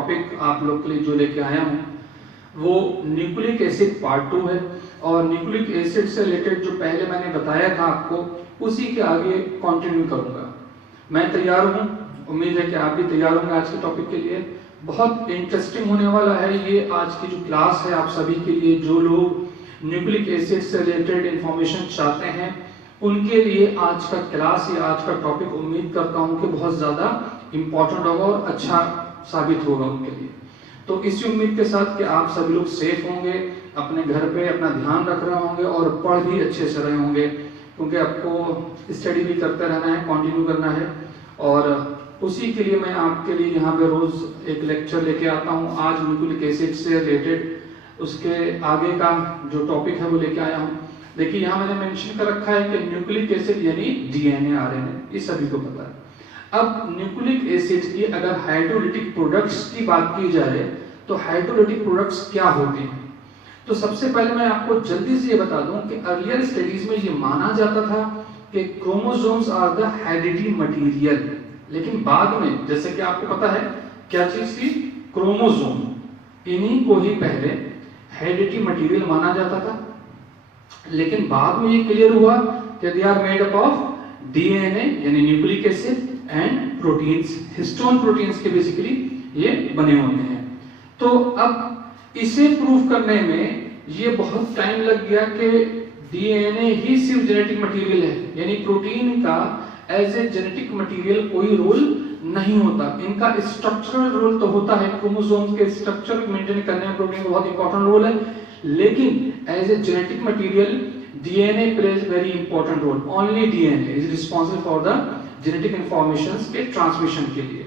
Topic आप लोग के लिए जो लेके आया हूँ वो न्यूक्लिक एसिड पार्ट 2 है। और न्यूक्लिक एसिड से रिलेटेड जो पहले मैंने बताया था आपको उसी के आगे कंटिन्यू करूंगा। मैं तैयार हूँ, उम्मीद है कि आप भी तैयार होंगे आज के टॉपिक के लिए। बहुत इंटरेस्टिंग होने वाला है ये आज की जो क्लास है आप सभी के लिए। जो लोग न्यूक्लिक एसिड से रिलेटेड इंफॉर्मेशन चाहते हैं उनके लिए आज का क्लास या आज का टॉपिक उम्मीद करता हूँ कि बहुत ज़्यादा इम्पोर्टेंट होगा और अच्छा साबित होगा उनके लिए। तो इसी उम्मीद के साथ कि आप सभी लोग सेफ होंगे, अपने घर पे अपना ध्यान रख रहे होंगे और पढ़ भी अच्छे से रहे होंगे, क्योंकि आपको स्टडी भी करते रहना है, कंटिन्यू करना है। और उसी के लिए मैं आपके लिए यहाँ पे रोज एक लेक्चर लेके आता हूँ। आज न्यूक्लिक एसिड से रिलेटेड उसके आगे का जो टॉपिक है वो लेके आया हूँ। देखिए यहाँ मैंने मेंशन कर रखा है कि न्यूक्लिक एसिड यानी डीएनए आरएनए, ये सभी को पता है। अब न्यूक्लिक एसिड की अगर हाइड्रोलिटिक प्रोडक्ट्स की बात की जाए तो हाइड्रोलिटिक प्रोडक्ट्स क्या होते हैं। तो सबसे पहले मैं आपको जल्दी से ये बता दूं कि अर्लियर स्टडीज में ये माना जाता था कि chromosomes are the hereditary material, लेकिन बाद में जैसे कि आपको पता है क्या चीज थी, क्रोमोसोम, इन्हीं को ही पहले हेरिडिटरी मटेरियल माना जाता था। लेकिन बाद में ये क्लियर हुआ कि they are made up of DNA यानी nucleic acid and proteins, histone proteins के बेसिकली ये बने होते हैं। तो अब इसे प्रूव करने में ये बहुत टाइम लग गया कि डीएनए ही सिर्फ जेनेटिक मटेरियल है, यानी प्रोटीन का एज ए जेनेटिक मटेरियल कोई रोल नहीं होता। इनका स्ट्रक्चरल रोल तो होता है, क्रोमोसोम के स्ट्रक्चर मेंटेन करने में प्रोटीन का बहुत इंपॉर्टेंट रोल है, लेकिन as a genetic material DNA plays very important role. Only DNA is responsible for the genetic informations के ट्रांसमिशन के लिए।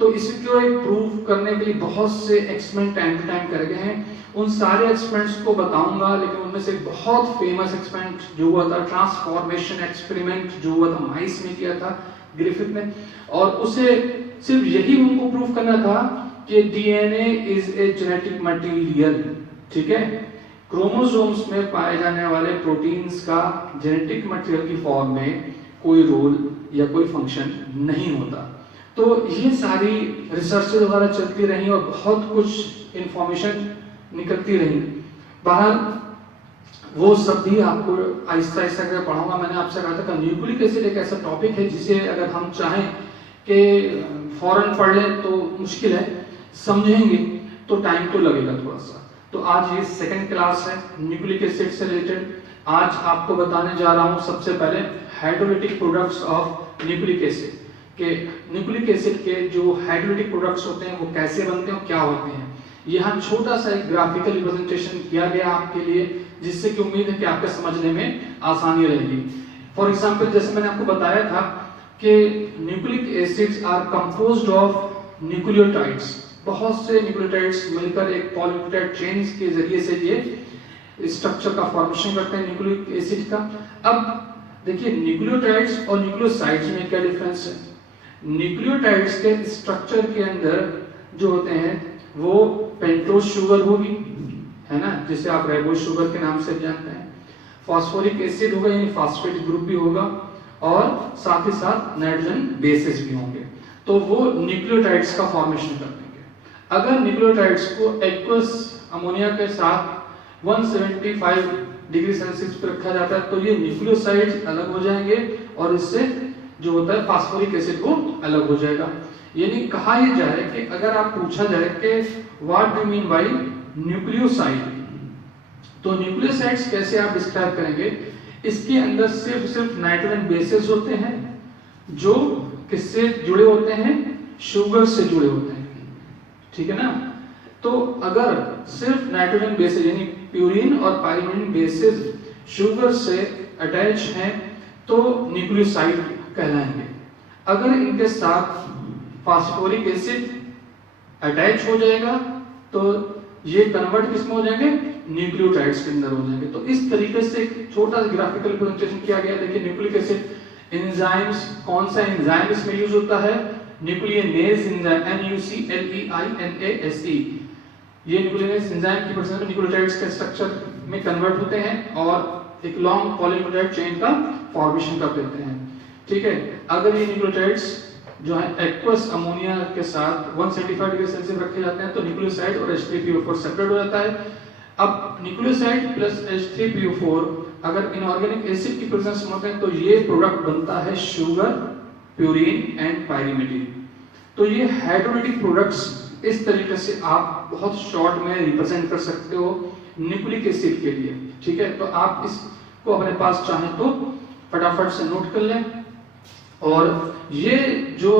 तो इसको एक प्रूव करने के लिए बहुत से एक्सपेरिमेंट टाइम टू टाइम करे गए हैं। उन सारे एक्सपेरिमेंट्स को बताऊंगा, लेकिन उनमें से बहुत फेमस एक्सपेरिमेंट जो हुआ था, ट्रांसफॉर्मेशन एक्सपेरिमेंट जो हुआ था माइस में किया था ग्रिफिथ ने, और उसे सिर्फ यही उनको प्रूव करना था कि DNA is a genetic material. ठीक है, क्रोमोसोम्स में पाए जाने वाले प्रोटीन्स का जेनेटिक मटेरियल की फॉर्म में कोई रोल या कोई फंक्शन नहीं होता। तो ये सारी रिसर्च वगैरह चलती रही और बहुत कुछ इंफॉर्मेशन निकलती रही। बहरहाल वो सब भी आपको आहिस्ता आहिस्ता करके पढ़ाऊंगा। मैंने आपसे कहा था कि न्यूक्लिक एसिड एक ऐसा टॉपिक है जिसे अगर हम चाहें कि फौरन पढ़ लें तो मुश्किल है, समझेंगे तो टाइम तो लगेगा थोड़ा सा। तो आज ये सेकंड क्लास है न्यूक्लिक एसिड से रिलेटेड। आज आपको बताने जा रहा हूँ सबसे पहले hydrolytic products of nucleic acid, के न्यूक्लिक एसिड के जो हाइड्रोलिटिक प्रोडक्ट्स होते हैं वो कैसे बनते हैं और क्या होते हैं। यहाँ छोटा सा एक ग्राफिकल रिप्रेजेंटेशन किया गया आपके लिए, जिससे कि उम्मीद है कि आपके समझने में आसानी रहेगी। फॉर एग्जांपल जैसे मैंने आपको बताया था कि nucleic acids are composed of nucleotides. बहुत से न्यूक्लियोटाइड्स मिलकर एक पॉलीन्यूक्लियोटाइड चेन के जरिए से ये स्ट्रक्चर का फॉर्मेशन करते हैं न्यूक्लिक एसिड का। अब देखिए न्यूक्लियोटाइड्स और न्यूक्लियोसाइड्स में क्या डिफरेंस है। न्यूक्लियोटाइड्स के स्ट्रक्चर के अंदर जो होते हैं वो पेंटोज शुगर होगी, है ना, जिसे आप राइबोज शुगर के नाम से जानते हैं। फास्फोरिक एसिड होगा यानी फास्फेट ग्रुप भी होगा, और साथ ही साथ नाइट्रोजन बेसेस भी होंगे। तो वो न्यूक्लियोटाइड्स का फॉर्मेशन कर देंगे। अगर न्यूक्लियोटाइड्स को एक्वस अमोनिया के साथ 175 डिग्री सेल्सियस पर रखा जाता है तो ये न्यूक्लियोसाइड्स अलग हो जाएंगे और इससे जो होता है फास्फोरिक एसिड वो अलग हो जाएगा। यानी कहा यह जाए कि अगर आप पूछा जाए कि what do mean by nucleoside, तो न्यूक्लियोसाइड्स कैसे आप डिस्क्राइब करेंगे। इसके अंदर सिर्फ नाइट्रोजन बेसेस होते हैं जो किससे जुड़े होते हैं, शुगर से जुड़े होते हैं। ठीक है ना। तो अगर सिर्फ नाइट्रोजन बेसेस यानी प्यूरिन और पाइरीमिडीन बेसेस शुगर से अटैच हैं तो न्यूक्लियोसाइड कहलाएंगे। अगर इनके साथ फास्फोरिक एसिड अटैच हो जाएगा तो ये कन्वर्ट किसमें हो जाएंगे, न्यूक्लियोटाइड्स के अंदर हो जाएंगे। तो इस तरीके से एक छोटा सा ग्राफिकल रिप्रेजेंटेशन किया गया। देखिए न्यूक्लिक एसिड एंजाइम्स, कौन सा एंजाइम इसमें यूज होता है, न्यूक्लियोनेज एंजाइम, NUCLEINASE। ये न्यूक्लियोनेज एंजाइम की प्रेजेंस में न्यूक्लियोटाइड्स के स्ट्रक्चर में कन्वर्ट होते हैं और एक लॉन्ग पॉलीन्यूक्लियोटाइड चेन का फॉर्मेशन कर देते हैं। ठीक है। अगर ये न्यूक्लियोटाइड्स जो है एक्वस अमोनिया के साथ 175 डिग्री सेल्सियस रखे जाते हैं तो न्यूक्लियोसाइड और H3PO4 सेपरेट हो जाता है। अब न्यूक्लियोसाइड प्लस H3PO4 अगर इनऑर्गेनिक एसिड की प्रेजेंस में होते हैं तो ये प्रोडक्ट बनता है शुगर, प्यूरिन एंड पाइरीमिडीन। तो ये हाइड्रोलिटिक प्रोडक्ट्स इस तरीके से आप बहुत शॉर्ट में रिप्रेजेंट कर सकते हो न्यूक्लिक एसिड के लिए, ठीक है। तो आप इसको अपने पास चाहें तो फटाफट से नोट कर लें। और ये जो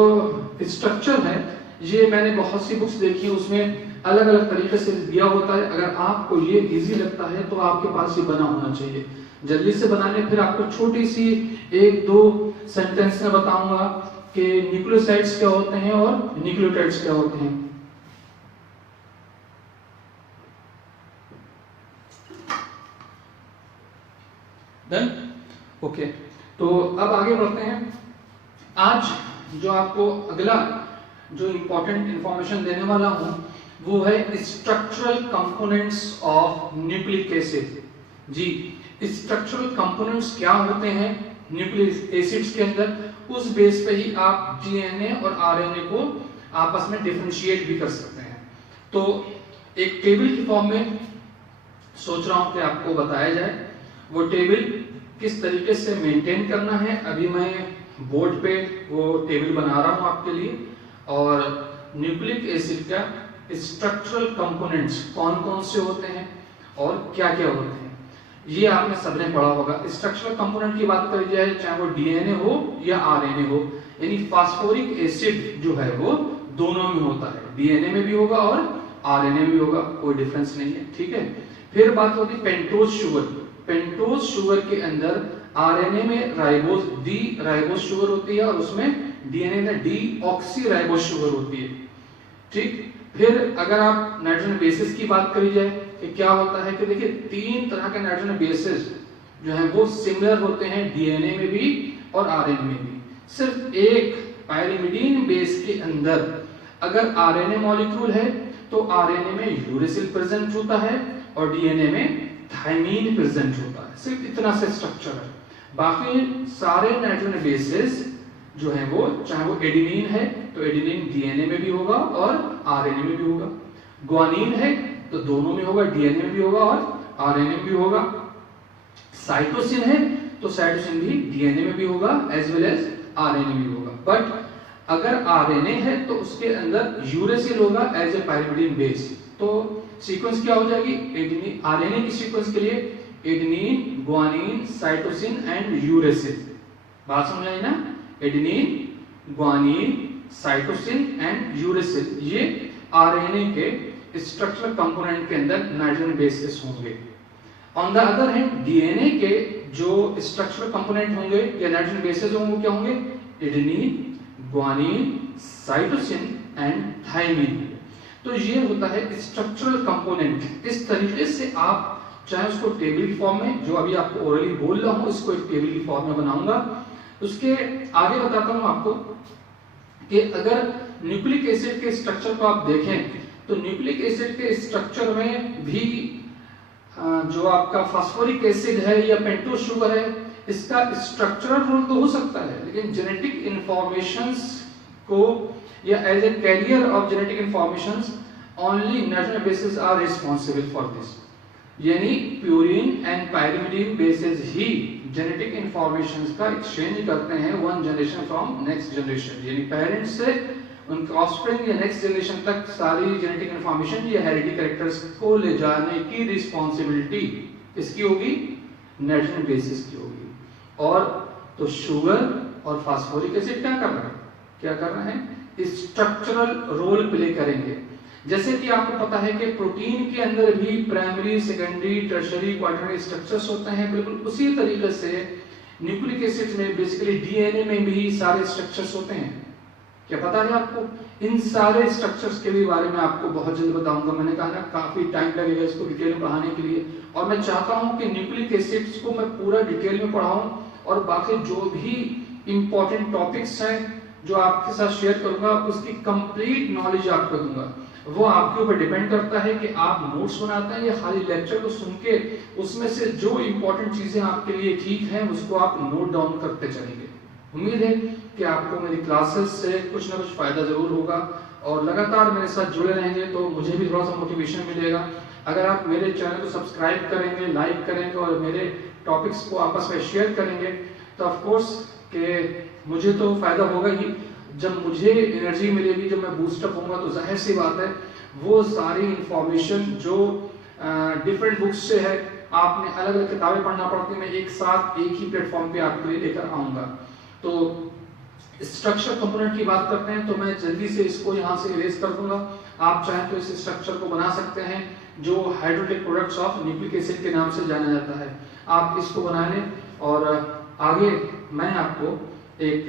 स्ट्रक्चर है ये मैंने बहुत सी बुक्स देखी, उसमें अलग अलग तरीके से दिया होता है। अगर आपको ये इजी लगता है तो आपके पास ये बना होना चाहिए। जल्दी से बनाने फिर आपको छोटी सी 1-2 सेंटेंस में बताऊंगा कि न्यूक्लियोसाइड्स क्या होते हैं और न्यूक्लियोटाइड्स क्या होते हैं। Done, okay. तो अब आगे बढ़ते हैं। आज जो आपको अगला जो इंपॉर्टेंट इंफॉर्मेशन देने वाला हूं वो है structural components of nucleic acid. जी, स्ट्रक्चरल कंपोनेंट्स क्या होते हैं न्यूक्लिक एसिड्स के अंदर, उस बेस पे ही आप डीएनए और आरएनए को आपस में डिफरेंशिएट भी कर सकते हैं। तो एक टेबल की फॉर्म में सोच रहा हूं कि आपको बताया जाए। वो टेबल किस तरीके से मेंटेन करना है, अभी मैं बोर्ड पे वो टेबल बना रहा हूं आपके लिए। और न्यूक्लिक एसिड का स्ट्रक्चरल कंपोनेंट्स कौन कौन से होते हैं और क्या क्या होते हैं, ये आपने सबने पढ़ा होगा। स्ट्रक्चरल कंपोनेंट की बात करी जाए, चाहे वो डीएनए हो या आरएनए हो, यानी फास्फोरिक एसिड जो है वो दोनों में होता है, डीएनए में भी होगा और आरएनए में भी होगा, कोई डिफरेंस नहीं है, ठीक है। फिर बात होती है पेंटोज शुगर। पेंटोज शुगर के अंदर आरएनए में राइबोज डी राइबोज शुगर होती है और उसमें डीएनए में डी ऑक्सी राइबोज शुगर होती है, ठीक। फिर अगर आप नाइट्रोजन बेसिस की बात करी जाए कि क्या होता है कि देखिए 3 तरह के नाइट्रोजन बेसिस जो है वो सिमिलर होते हैं डीएनए में भी और आरएनए में भी। सिर्फ एक पाइरीमिडीन बेस के अंदर अगर आरएनए मॉलिक्यूल है तो आरएनए में यूरेसिल प्रेजेंट होता है और डीएनए में थाइमीन प्रेजेंट होता है। सिर्फ इतना से स्ट्रक्चर है। बाकी सारे नाइट्रोजन बेसिस जो है वो, चाहे वो एडेनिन है तो एडेनिन डीएनए में भी होगा और आरएनए में भी होगा। ग्वानिन है तो दोनों में होगा, डीएनए में भी होगा और आरएनए में भी होगा। साइटोसिन है तो साइटोसिन भी डीएनए में भी होगा एज वेल एज आरएनए में भी होगा। बट अगर आरएनए है तो उसके अंदर यूरेसिल होगा एज ए पाइरीमिडीन बेस। तो सीक्वेंस क्या हो जाएगी, एडेनिन आरएनए की सीक्वेंस के लिए adenine, guanine, cytosine and uracil. बात समझ आई ना, adenine, guanine, cytosine and uracil, ये आरएनए के स्ट्रक्चरल कंपोनेंट के अंदर नाइट्रोजन बेसिस होंगे। On the other hand DNA के जो स्ट्रक्चरल कंपोनेंट होंगे या नाइट्रोजन बेसिस होंगे, क्या होंगे, adenine, guanine, cytosine and thymine. तो ये होता है स्ट्रक्चरल कंपोनेंट। इस तरीके से आप चाहे उसको टेबल की फॉर्म में, जो अभी आपको ओरली बोल रहा हूं, इसको एक टेबल की फॉर्म में बनाऊंगा। उसके आगे बताता हूं आपको कि अगर न्यूक्लिक एसिड के स्ट्रक्चर को आप देखें तो न्यूक्लिक एसिड के स्ट्रक्चर में भी जो आपका फास्फोरिक एसिड है या पेंटोज शुगर है, इसका स्ट्रक्चरल रोल तो हो सकता है, लेकिन जेनेटिक इंफॉर्मेशंस को या as a carrier of genetic informations only nitrogen bases are responsible for this. यानी प्यूरिन एंड पाइरीमिडीन बेसिस ही जेनेटिक इंफॉर्मेशंस का एक्सचेंज करते हैं one generation from next generation, यानी पेरेंट्स से उनके ऑफस्प्रिंग या नेक्स्ट जनरेशन तक सारी जेनेटिक इंफॉर्मेशन या हेरिडिटी कैरेक्टर्स को ले जाने की रिस्पांसिबिलिटी किसकी होगी, नाइट्रोजन बेसिस की होगी। और तो शुगर और फास्फोरिक एसिड क्या कर रहा है, क्या कर रहे हैं, स्ट्रक्चरल रोल प्ले करेंगे। जैसे कि आपको पता है कि प्रोटीन के अंदर भी primary, secondary, tertiary, quaternary structures होते हैं, बिल्कुल उसी तरीके से न्यूक्लिक एसिड में बेसिकली डीएनए में भी सारे स्ट्रक्चर्स होते हैं। क्या पता है आपको, इन सारे स्ट्रक्चर्स के भी बारे में आपको बहुत जल्द बताऊंगा। मैंने कहा ना काफी टाइम लगेगा इसको डिटेल में पढ़ाने के लिए, और मैं चाहता हूं कि न्यूक्लिक एसिड्स को मैं पूरा डिटेल में पढ़ाऊं और बाकी जो भी इंपॉर्टेंट टॉपिक्स हैं जो आपके साथ शेयर करूंगा उसकी कंप्लीट नॉलेज आपको दूंगा। वो आपके ऊपर डिपेंड करता है कि आप नोट्स बनाते हैं या खाली लेक्चर को सुन के उसमें से जो इंपॉर्टेंट चीजें आपके लिए ठीक हैं उसको आप नोट डाउन करते चलेंगे। उम्मीद है कि आपको मेरी क्लासेस से कुछ ना कुछ फ़ायदा ज़रूर होगा और लगातार मेरे साथ जुड़े रहेंगे तो मुझे भी थोड़ा सा मोटिवेशन मिलेगा। अगर आप मेरे चैनल को सब्सक्राइब करेंगे, लाइक करेंगे और मेरे टॉपिक्स को आपस में शेयर करेंगे तो ऑफ कोर्स कि मुझे तो फ़ायदा होगा ही। जब मुझे एनर्जी मिलेगी, जब मैं बूस्टअप होऊंगा तो जाहिर सी बात है वो सारी इंफॉर्मेशन जो डिफरेंट बुक्स से है, आपने अलग अलग किताबें पढ़ना पड़ती है, मैं एक साथ एक ही प्लेटफॉर्म पे आपके लिए लेकर आऊँगा। तो स्ट्रक्चर कंपोनेंट की बात करते हैं तो मैं जल्दी से इसको यहाँ से इरेज कर दूंगा। आप चाहें तो इस स्ट्रक्चर को बना सकते हैं जो hydraulic products of nucleic acid के नाम से जाना जाता है। आप इसको बना लें और आगे मैं आपको एक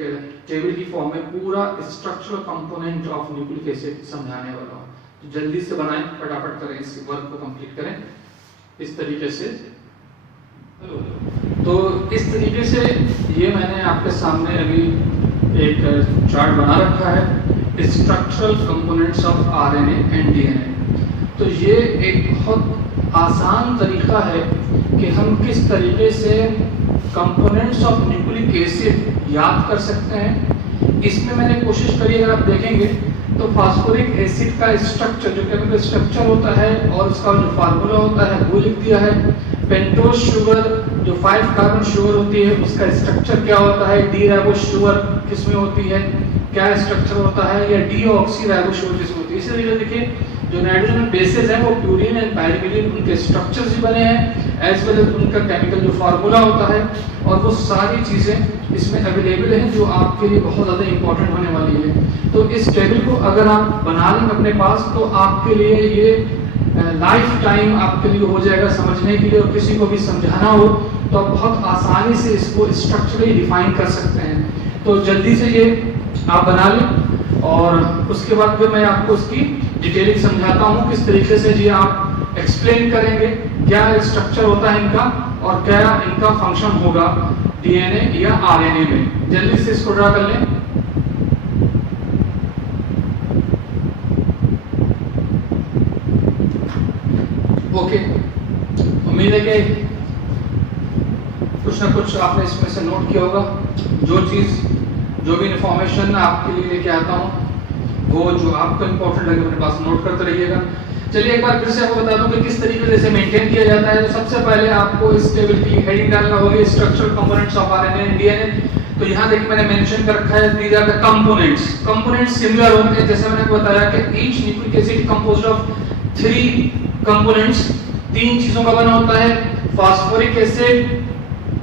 टेबल की फॉर्म में पूरा structural component of nucleic acid समझाने वाला हूँ। तो जल्दी से बनाएं, फटाफट करें, इस वर्क को कंप्लीट करें इस तरीके से। तो इस तरीके से ये मैंने आपके सामने अभी एक चार्ट बना रखा है, structural components of RNA and DNA. तो ये एक बहुत आसान तरीका है कि हम किस तरीके से कंपोनेंट्स ऑफ न्यूक्लिक एसिड याद कर सकते हैं। इसमें मैंने कोशिश करी, अगर आप देखेंगे तो फास्फोरिक एसिड का स्ट्रक्चर जो केमिकल स्ट्रक्चर होता है और उसका जो फार्मूला होता है वो लिख दिया है। पेंटोज शुगर जो 5 कार्बन शुगर होती है उसका स्ट्रक्चर क्या होता है, डी राइबोस शुगर किसमें होती है, क्या स्ट्रक्चर होता है, या डी ऑक्सी राइबोस शुगर किसमें होती है। इसी तरीके देखिए जो नाइट्रोजन बेसेस हैं वो प्यूरिन एंड पायरिमिडिन, उनके स्ट्रक्चर्स भी बने हैं एज वेल एज उनका केमिकल जो फार्मूला होता है, और वो सारी चीज़ें इसमें अवेलेबल हैं जो आपके लिए बहुत ज़्यादा इंपॉर्टेंट होने वाली है। तो इस टेबल को अगर आप बना लें अपने पास तो आपके लिए ये लाइफ टाइम आपके लिए हो जाएगा समझने के लिए, और किसी को भी समझाना हो तो आप बहुत आसानी से इसको स्ट्रक्चरली डिफाइन कर सकते हैं। तो जल्दी से ये आप बना लें और उसके बाद फिर मैं आपको उसकी डिटेलिंग समझाता हूँ किस तरीके से जी आप एक्सप्लेन करेंगे क्या स्ट्रक्चर होता है इनका और क्या इनका फंक्शन होगा डीएनए या आरएनए में। जल्दी से इसको ड्रा कर लें। ओके, उम्मीद है कि कुछ ना कुछ आपने इसमें से नोट किया होगा। जो भी इंफॉर्मेशन आपके लिए लेके आता हूँ वो जो आपको इंपॉर्टेंट लगे अपने पास नोट करते रहिएगा। चलिए एक बार फिर से आपको बता दूं कि किस तरीके से इसे मेंटेन किया जाता है। तो सबसे पहले आपको इस टेबल की हेडिंग डालना होगी structural components of RNA and DNA. तो यहाँ देखिए मैंने मेंशन कर रखा है these are the components. Components similar होते हैं, जैसे मैंने आपको बताया कि each nucleic acid composed of 3 components, 3 चीजों का बना होता है, फास्फोरिक एसिड,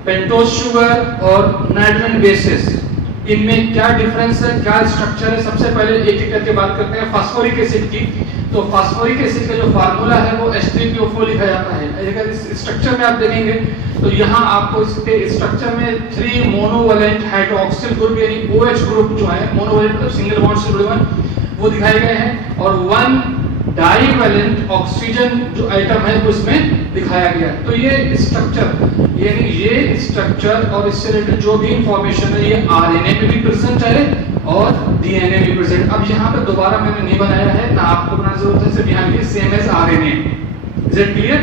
पेंटोज शुगर और नाइट्रोजन बेसेस। इनमें क्या डिफरेंस है, क्या स्ट्रक्चर है, सबसे पहले एक एक करके बात करते हैं फास्फोरिक एसिड की। तो फास्फोरिक एसिड का जो फार्मूला है वो H3PO4 लिखा जाता है। अगर इस स्ट्रक्चर में आप देखेंगे तो यहाँ आपको इसके स्ट्रक्चर में 3 मोनोवैलेंट हाइड्रोक्सिल ग्रुप यानी OH ग्रुप जो है, मोनोवैलेंट मतलब सिंगल बॉन्ड से जुड़े हुए, वो दिखाए गए हैं, और 1 डाइवैलेंट ऑक्सीजन जो आइटम है वो इसमें दिखाया गया है। तो ये स्ट्रक्चर यानी ये स्ट्रक्चर और इससे रिलेटेड जो भी इंफॉर्मेशन है ये आरएनए में भी प्रेजेंट है और डीएनए में प्रेजेंट। अब यहाँ पे दोबारा मैंने नहीं बनाया है, ना आपको बनाने की जरूरत है, सिर्फ यहाँ लिखिए same as RNA. Is it clear?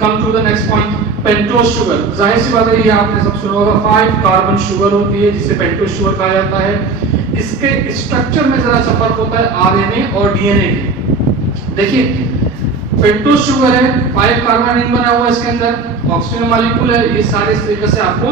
Come to the next point, pentose sugar. जाहिर सी बात है ये आपने सब सुना होगा, 5 कार्बन शुगर होती है जिसे पेंटोज शुगर कहा जाता है। इसके स्ट्रक्चर में जरा सा फर्क होता है आरएनए और डीएनए के। देखिए पेंटोज शुगर है, 5 कार्बन रिंग बना हुआ है, इसके अंदर ऑक्सीजन मॉलिक्यूल है, ये सारे इस तरीके से आपको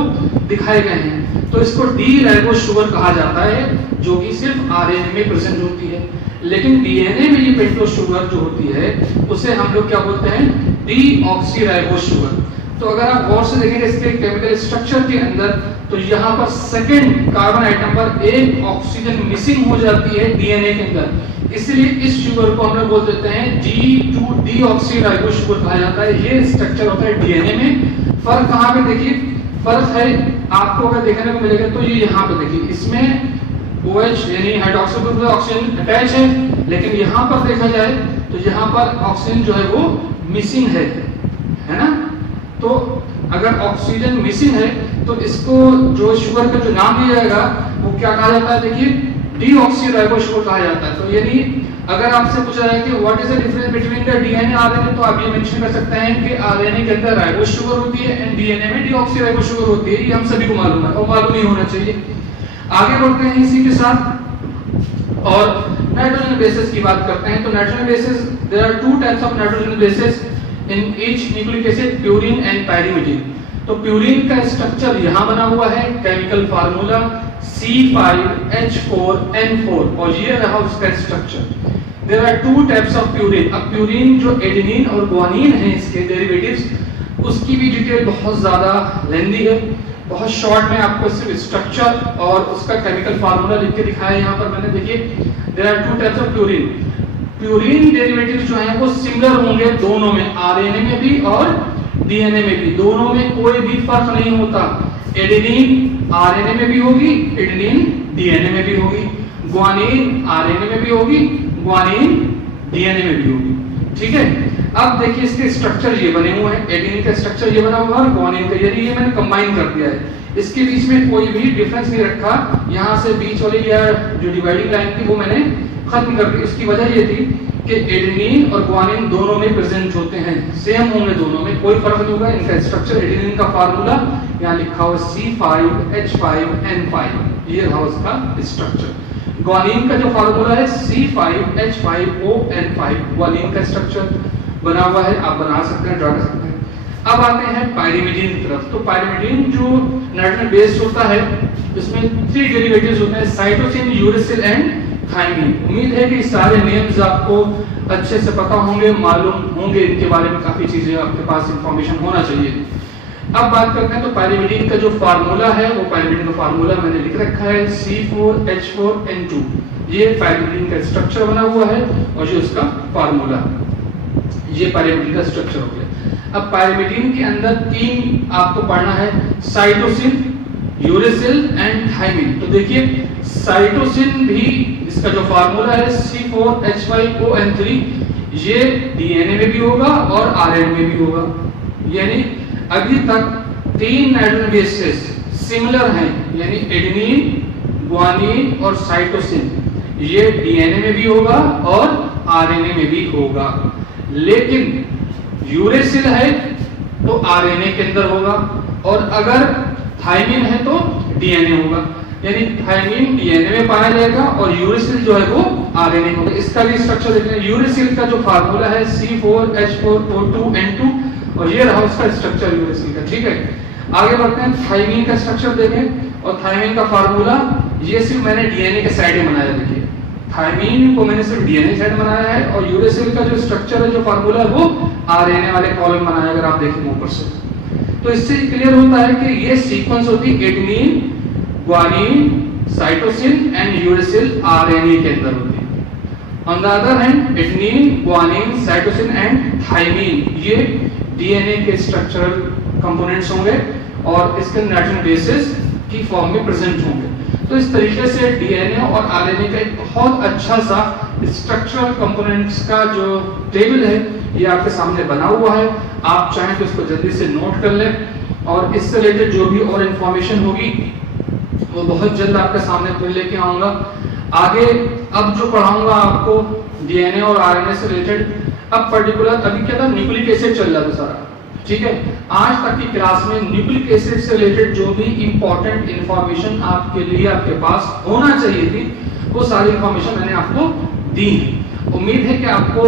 दिखाए गए हैं। तो इसको डी राइबोस शुगर कहा जाता है जो कि सिर्फ आरएनए में प्रेजेंट होती है। लेकिन डीएनए में ये पेंटोज शुगर जो होती है उसे हम लोग क्या बोलते हैं, डी ऑक्सी राइबोस शुगर। तो अगर आप गौर से देखेंगे इसके केमिकल स्ट्रक्चर के अंदर तो यहाँ पर सेकंड कार्बन आइटम पर एक ऑक्सीजन मिसिंग हो जाती है डीएनए के अंदर, इसलिए इस शुगर को हम लोग बोल देते हैं G2-deoxyribonucleic शुगर कहा जाता है। ये स्ट्रक्चर होता है डीएनए में। फर्क कहाँ पे देखिए, फर्क है आपको अगर देखने को मिलेगा तो ये यहाँ पे देखिए, इसमें OH यानी हाइड्रोक्सिल ग्रुप ऑक्सीजन अटैच है, लेकिन यहाँ पर देखा जाए तो यहाँ पर ऑक्सीजन जो है वो मिसिंग है ना। तो अगर ऑक्सीजन मिसिंग है तो इसको जो शुगर का जो नाम दिया जाएगा वो क्या कहा जाता है, देखिए डीऑक्सीराइबोस शुगर कहा जाता है। तो यानी अगर आपसे पूछा जाए कि what is the difference between the DNA RNA, तो आप ये मेंशन कर सकते हैं कि आरएनए के अंदर राइबोस शुगर होती है एंड डीएनए में डीऑक्सीराइबोस शुगर होती है। ये हम सभी को मालूम है और मालूम ही होना चाहिए। आगे बढ़ते हैं इसी के साथ और नाइट्रोजन बेसिस की बात करते हैं। तो nitrogen bases, there are two types of nitrogen bases in each nucleic acid, purine and pyrimidine. तो प्यूरिन का स्ट्रक्चर यहाँ बना हुआ है, केमिकल फार्मूला C5H4N4 और ये रहा उसका structure. There are two types of purine. अब प्यूरिन जो एडेनिन और ग्वानिन है इसके डेरिवेटिव्स, उसकी भी डिटेल बहुत ज्यादा लेंदी है। बहुत शॉर्ट में आपको सिर्फ स्ट्रक्चर और उसका केमिकल फार्मूला लिख के दिखाया है यहाँ पर मैंने। देखिए there are two types of purine. Purine derivatives जो हैं वो सिमिलर होंगे दोनों में, आरएनए में भी और डीएनए में भी, दोनों में कोई भी फर्क नहीं होता। एडेनिन आरएनए में भी होगी, एडेनिन डीएनए में भी होगी, ग्वानिन आरएनए में भी होगी, ग्वानिन डीएनए में भी होगी। ठीक है, अब देखिए इसके स्ट्रक्चर ये बने हुए हैं, एडेनिन का स्ट्रक्चर ये बना हुआ है और ग्वानिन का, यानी ये मैंने कंबाइन कर दिया है। इसके बीच में कोई भी डिफरेंस नहीं रखा, यहाँ से बीच वाली या जो डिवाइडिंग लाइन थी वो मैंने खत्म कर दी। इसकी वजह ये थी कि एडेनिन और ग्वानिन दोनों में प्रेजेंट होते हैं, सेम होंगे दोनों में, कोई फर्क नहीं होगा। इनका स्ट्रक्चर, एडेनिन का फार्मूला यहाँ लिखा हुआ C5H5N5, ये रहा उसका स्ट्रक्चर। ग्वानिन का जो फार्मूला है C5H5ON5, ग्वानिन का स्ट्रक्चर बना हुआ है, आप बना सकते हैं, ड्रा कर सकते हैं। अब आते हैं पायरिमिडिन की तरफ। तो पायरिमिडिन जो नाइट्रोजन बेस्ड होता है, इसमें 3 डेरिवेटिव्स होते हैं, साइटोसिन, यूरेसिल एंड थायमिन। उम्मीद है कि सारे नेम्स आपको अच्छे से पता होंगे, मालूम होंगे, इनके बारे में काफी चीजें आपके पास इंफॉर्मेशन होना चाहिए। अब बात करते हैं तो पायरिमिडिन का जो फार्मूला है, वो पायरिमिडिन का फार्मूला मैंने लिख रखा है C4H4N2। ये पायरिमिडिन का स्ट्रक्चर बना हुआ है और ये उसका फार्मूला, ये पायरिमिडिन का स्ट्रक्चर हो गया। अब पायरिमिडिन के अंदर 3 आपको पढ़ना है, साइटोसिन, यूरेसिल एंड थायमिन। तो देखिए साइटोसिन भी, इसका जो फार्मूला है C4H5ON3, ये डीएनए में भी होगा और आरएनए में भी होगा। यानी अभी तक 3 नाइट्रोजन बेसेस सिमिलर हैं, यानी एडेनिन, ग्वानिन और साइटोसिन, ये डीएनए में भी होगा और आरएनए में भी होगा। लेकिन यूरेसिल है तो आरएनए के अंदर होगा, और अगर थायमिन है तो डीएनए होगा। यानी थायमिन डीएनए में पाया जाएगा और यूरेसिल जो है वो आरएनए में होगा। इसका भी स्ट्रक्चर देखिए, यूरेसिल का जो फार्मूला है C4H4O2N2 और ये रहा उसका स्ट्रक्चर यूरेसिल का। ठीक है, आगे बढ़ते हैं, थायमिन का स्ट्रक्चर देखें। और थायमिन का फार्मूला, ये सिर्फ मैंने डीएनए के साइड में बनाया। देखिए थायमिन को मैंने सिर्फ डीएनए साइड बनाया है, और यूरेसिल का जो स्ट्रक्चर है, जो फार्मूला है, वो आरएनए वाले कॉलम बनाया। अगर आप देखें ऊपर से तो इससे क्लियर होता है कि ये सीक्वेंस होती है adenine, guanine, cytosine and uracil RNA के अंदर होती है। On the other hand adenine, guanine, cytosine and thymine ये डीएनए के स्ट्रक्चरल कंपोनेंट्स होंगे और इसके नाइट्रोजन बेसिस की फॉर्म में प्रेजेंट होंगे। तो इस तरीके से डीएनए और आरएनए का एक बहुत अच्छा सा स्ट्रक्चरल कंपोनेंट्स का जो टेबल है, ये आपके सामने बना हुआ है। आप चाहें तो इसको जल्दी से नोट कर लें, और इससे रिलेटेड जो भी और इंफॉर्मेशन होगी वो बहुत जल्द आपके सामने फिर लेके आऊंगा। आगे अब जो पढ़ाऊंगा आपको डीएनए और आरएनए से रिलेटेड, अब पर्टिकुलर अभी क्या था, न्यूक्लिक एसिड चल रहा था सारा। ठीक है, आज तक की क्लास में न्यूक्लिक एसिड से रिलेटेड जो भी इंपॉर्टेंट इंफॉर्मेशन आपके लिए आपके पास होना चाहिए थी, वो सारी इंफॉर्मेशन मैंने आपको दी है। उम्मीद है कि आपको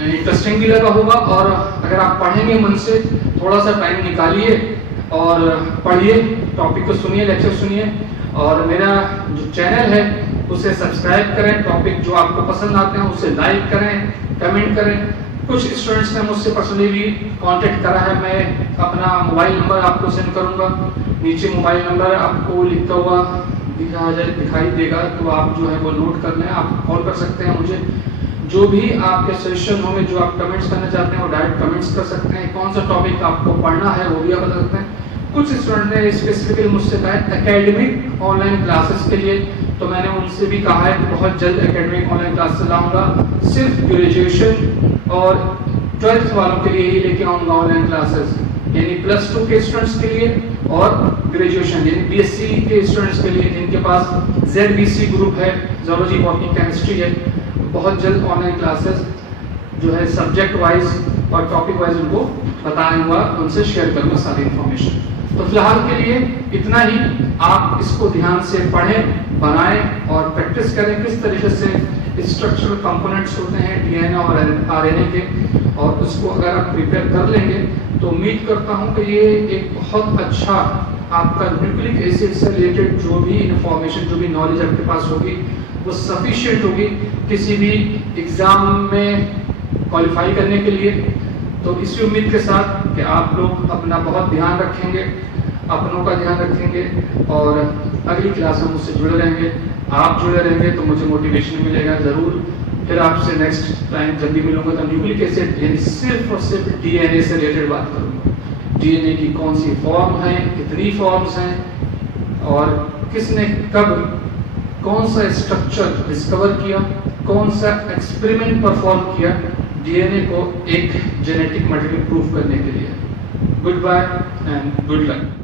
इंटरेस्टिंग भी लगा होगा, और अगर आप पढ़ेंगे मन से, थोड़ा सा टाइम निकालिए और पढ़िए, टॉपिक को सुनिए, लेक्चर सुनिए, और मेरा जो चैनल है उसे सब्सक्राइब करें। टॉपिक जो आपको पसंद आते हैं उसे लाइक करें, कमेंट करें। कुछ स्टूडेंट्स ने मुझसे पर्सनली कांटेक्ट करा है, मैं अपना मोबाइल नंबर आपको सेंड करूंगा, नीचे मोबाइल नंबर आपको लिखा हुआ दिखाई देगा, तो आप जो है वो नोट कर लें, आप कॉल कर सकते हैं मुझे। जो भी आपके सजेशन होंगे, जो आप कमेंट्स करना चाहते हैं वो डायरेक्ट कमेंट्स कर सकते हैं। कौन सा टॉपिक आपको पढ़ना है वो भी आप बता सकते हैं। कुछ स्टूडेंट ने स्पेसिफिकली मुझसे कहा है एकेडमिक ऑनलाइन क्लासेस के लिए, तो मैंने उनसे भी कहा है कि बहुत जल्द एकेडमिक ऑनलाइन क्लासेस लाऊंगा। सिर्फ ग्रेजुएशन और 12th वालों के लिए ही लेके आऊंगा ऑनलाइन क्लासेस, यानी +2 के स्टूडेंट्स के लिए और ग्रेजुएशन यानी बीएससी के स्टूडेंट्स के लिए, जिनके पास ZBC ग्रुप है, जूलॉजी, बॉटनी, केमिस्ट्री है। बहुत जल्द ऑनलाइन क्लासेस जो है सब्जेक्ट वाइज और टॉपिक वाइज उनको बताऊंगा, उनसे शेयर करूंगा सारी इंफॉर्मेशन। तो फिलहाल के लिए इतना ही। आप इसको ध्यान से पढ़ें, बनाएं और प्रैक्टिस करें किस तरीके से स्ट्रक्चरल कंपोनेंट्स होते हैं डीएनए और आरएनए के, और उसको अगर आप प्रिपेयर कर लेंगे तो उम्मीद करता हूं कि ये एक बहुत अच्छा आपका न्यूक्लिक एसिड से रिलेटेड जो भी इंफॉर्मेशन, जो भी नॉलेज आपके पास होगी वो सफिशिएंट होगी किसी भी एग्जाम में क्वालिफाई करने के लिए। तो इसी उम्मीद के साथ कि आप लोग अपना बहुत ध्यान रखेंगे, अपनों का ध्यान रखेंगे और अगली क्लास में मुझसे जुड़े रहेंगे। आप जुड़े रहेंगे तो मुझे मोटिवेशन मिलेगा ज़रूर। फिर आपसे नेक्स्ट टाइम जब भी मिलूंगा तो न्यूक्लिक एसिड यानी सिर्फ और सिर्फ डीएनए से रिलेटेड बात करूंगा। डीएनए की कौन सी फॉर्म है, कितनी फॉर्म्स हैं और किसने कब कौन सा स्ट्रक्चर डिस्कवर किया, कौन सा एक्सपेरिमेंट परफॉर्म किया डीएनए को एक जेनेटिक मटेरियल प्रूफ करने के लिए। Goodbye and good luck.